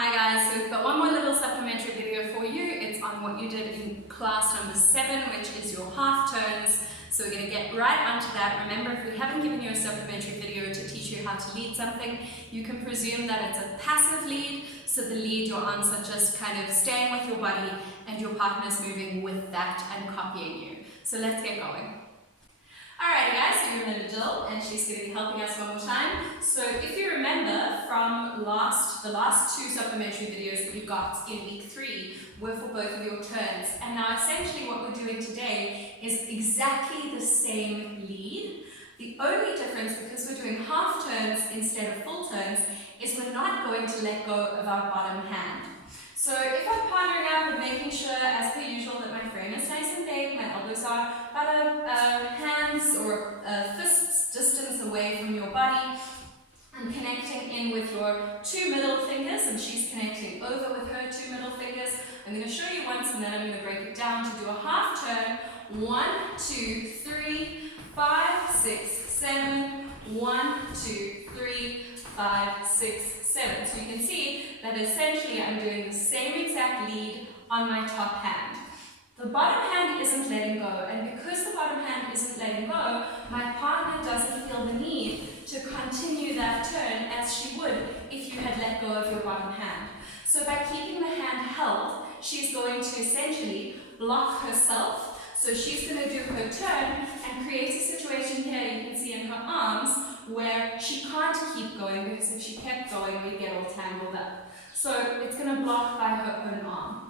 Hi guys, so we've got one more little supplementary video for you. It's on what you did in class number 7, which is your half turns. So we're going to get right onto that. Remember, if we haven't given you a supplementary video to teach you how to lead something, you can presume that it's a passive lead. So the lead, your arms are just kind of staying with your body and your partner's moving with that and copying you. So let's get going. Alrighty guys, so you're in Jill and she's going to be helping us one more time. So if you remember from the last two supplementary videos that we got in week 3 were for both of your turns. And now essentially what we're doing today is exactly the same lead. The only difference, because we're doing half turns instead of full turns, is we're not going to let go of our bottom hand. So if I'm partnering up and making sure, as per usual, that my frame is nice and big, my elbows are about hands or fists distance away from your body, I'm connecting in with your 2 middle fingers, and she's connecting over with her 2 middle fingers. I'm going to show you once, and then I'm going to break it down to do a half turn. 1, 2, 3, 5, 6, 7. 1, 2, 3, 5, 6, 7. So you can see that essentially I'm doing the same exact lead on my top hand. The bottom hand isn't letting go, and because the bottom hand isn't letting go, my partner doesn't feel the need to continue that turn as she would if you had let go of your bottom hand. So by keeping the hand held, she's going to essentially block herself. So she's going to do her turn and create a situation here you can see in her arms where she can't keep going, because if she kept going we'd get all tangled up. So it's going to block by her own arm.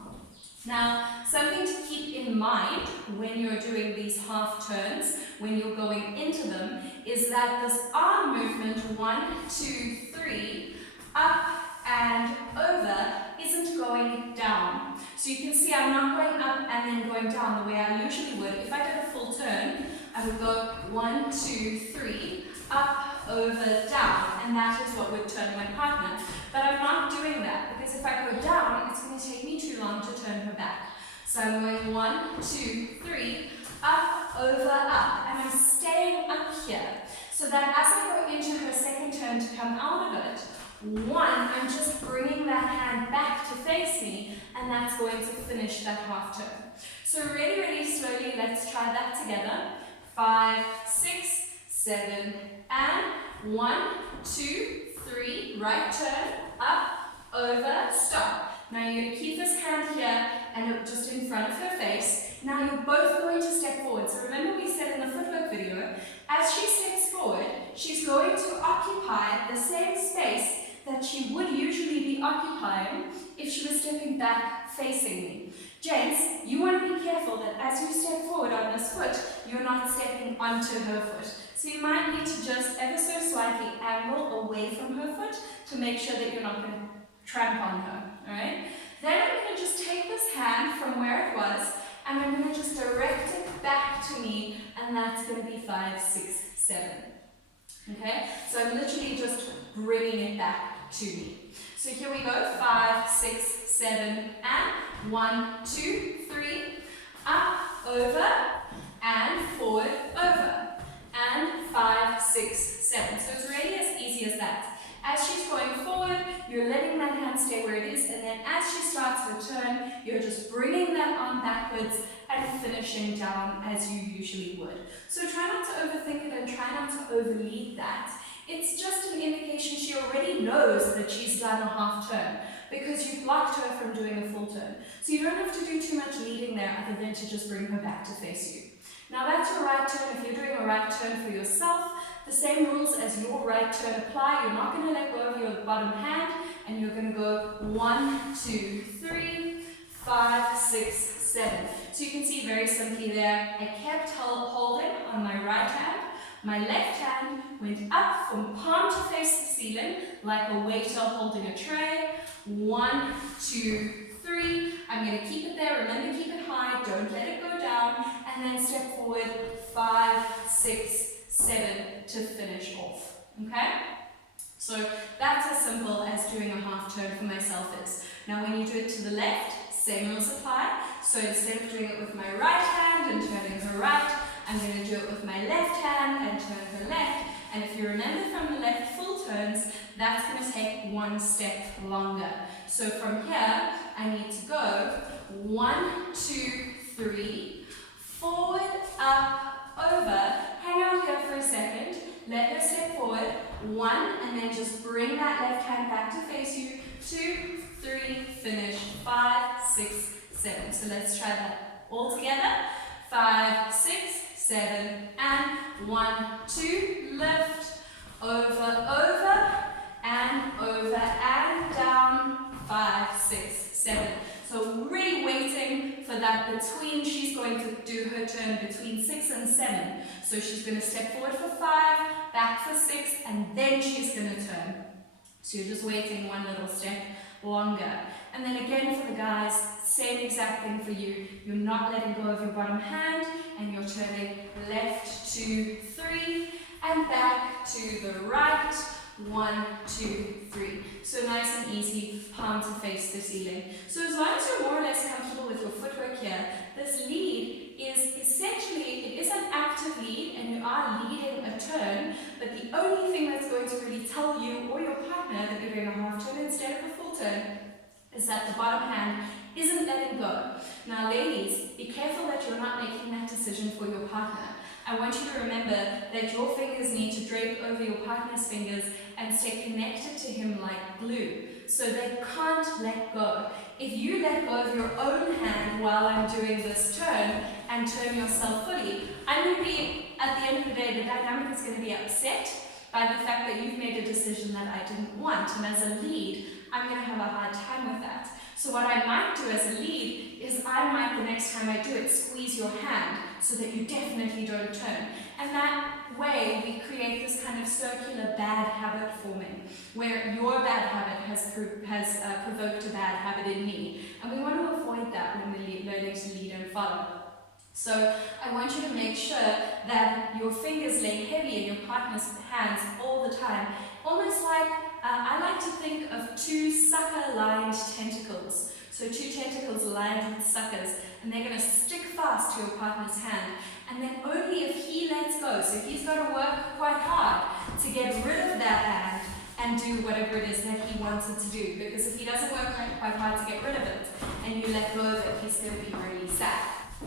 Now, something to keep in mind when you're doing these half turns, when you're going into them, is that this arm movement, 1, 2, 3, up and over, isn't going down. So you can see I'm not going up and then going down the way I usually would. If I did a full turn, I would go 1, 2, 3, up, over, down, and that is what would turn my partner. But I'm not doing that, because if I go down, it's going to take me too long to turn her back. So I'm going 1, 2, 3, up, over, up, and I'm staying up here, so that as I go into her second turn to come out of it, 1, I'm just bringing that hand back to face me, and that's going to finish that half turn. So really, really slowly, let's try that together. 5, 6, 7, and 1, 2, 3, right turn, up, over, stop. Now you're going to keep this hand here and just in front of her face. Now you're both going to step forward. So remember we said in the footwork video, as she steps forward, she's going to occupy the same space that she would usually be occupying if she was stepping back facing me. Gents, you want to be careful that as you step forward on this foot, you're not stepping onto her foot. So you might need to just ever so slightly angle away from her foot to make sure that you're not going to tramp on her. Alright? Then I'm going to just take this hand from where it was, and I'm going to just direct it back to me, and that's going to be 5, 6, 7. Okay? So I'm literally just bringing it back to me. So here we go, 5, 6, 7, and 1, 2, 3, up, over, and forward, over, and 5, 6, 7. So it's really as easy as that. As she's going forward, you're letting that hand stay where it is, and then as she starts her turn, you're just bringing that arm backwards and finishing down as you usually would. So try not to overthink it and try not to overlead that. It's just an indication she already knows that she's done a half turn, because you've blocked her from doing a full turn. So you don't have to do too much leading there other than to just bring her back to face you. Now that's your right turn. If you're doing a right turn for yourself, the same rules as your right turn apply. You're not going to let go of your bottom hand, and you're going to go 1, 2, 3, 5, 6, 7. So you can see very simply there, I kept holding on my right hand. My left hand went up from palm to face the ceiling, like a waiter holding a tray. 1, 2, 3. I'm going to keep it there. Remember, keep it high. Don't let it go down. And then step forward 5, 6, 7 to finish off. Okay? So that's as simple as doing a half turn for myself is. Now when you do it to the left, same rules apply. So instead of doing it with my right hand and turning her right, I'm going to do it with my left hand and turn her left. And if you remember from the left full turns, that's going to take one step longer. So from here, I need to go 1, 2, 3, forward, up, over, hang out here for a second, let her step forward, 1, and then just bring that left hand back to face you, 2, 3, finish, 5, 6, 7. So let's try that all together. 5, 6, 7, and 1, 2, lift, over, and down, 5, 6, 7. So really waiting for that between, she's going to do her turn between 6 and 7. So she's going to step forward for 5, back for 6, and then she's going to turn. So you're just waiting one little step longer. And then again for the guys, same exact thing for you. You're not letting go of your bottom hand, and you're turning left 2, 3, and back to the right, 1, 2, 3. So nice and easy, palm to face the ceiling. So as long as you're more or less comfortable with your footwork here, this lead is essentially, it is an active lead and you are leading a turn, but the only thing that's going to really tell you or your partner that you're doing a half turn instead of a full turn is that the bottom hand isn't letting go. Now ladies, be careful that you're not making that decision for your partner. I want you to remember that your fingers need to drape over your partner's fingers and stay connected to him like glue, so they can't let go. If you let go of your own hand while I'm doing this turn and turn yourself fully, I'm going to be, at the end of the day, the dynamic is going to be upset by the fact that you've made a decision that I didn't want, and as a lead, I'm going to have a hard time with that. So what I might do as a lead is I might, the next time I do it, squeeze your hand so that you definitely don't turn. And that way we create this kind of circular bad habit forming, where your bad habit has provoked a bad habit in me. And we want to avoid that when we're learning to lead and follow. So I want you to make sure that your fingers lay heavy in your partner's hands all the time, almost like, I like to think of 2 sucker-lined tentacles. So 2 tentacles lined with suckers, and they're going to stick fast to your partner's hand. And then only if he lets go, so he's got to work quite hard to get rid of that hand and do whatever it is that he wanted to do. Because if he doesn't work quite hard to get rid of it, and you let go of it, he's going to be really sad.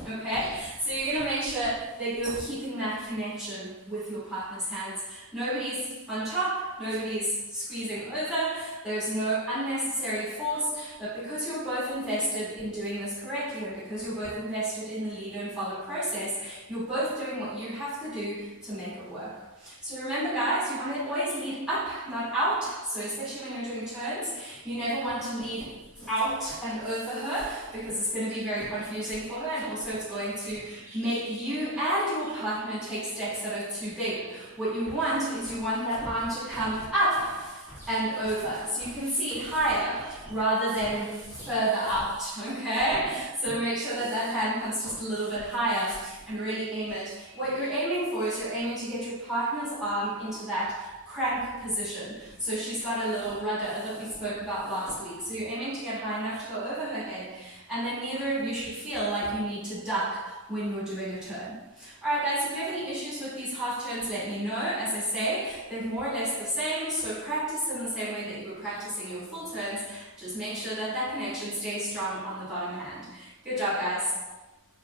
Okay? So you're going to make sure that you're keeping that connection with your partner's hands. Nobody's on top, nobody's squeezing over, there's no unnecessary force, but because you're both invested in doing this correctly, and because you're both invested in the lead and follow process, you're both doing what you have to do to make it work. So remember guys, you want to always lead up, not out. So especially when you're doing turns, you never want to lead out and over her, because it's going to be very confusing for her, and also it's going to make you and your partner take steps that are too big. What you want is you want that arm to come up and over, so you can see higher rather than further out, okay? So make sure that that hand comes just a little bit higher and really aim it. What you're aiming for is you're aiming to get your partner's arm into that crank position. So she's got a little rudder that we spoke about last week. So you're aiming to get high enough to go over her head, and then neither of you should feel like you need to duck when you're doing a turn. Alright guys, if you have any issues with these half turns, let me know. As I say, they're more or less the same, so practice in the same way that you were practicing your full turns. Just make sure that that connection stays strong on the bottom hand. Good job guys.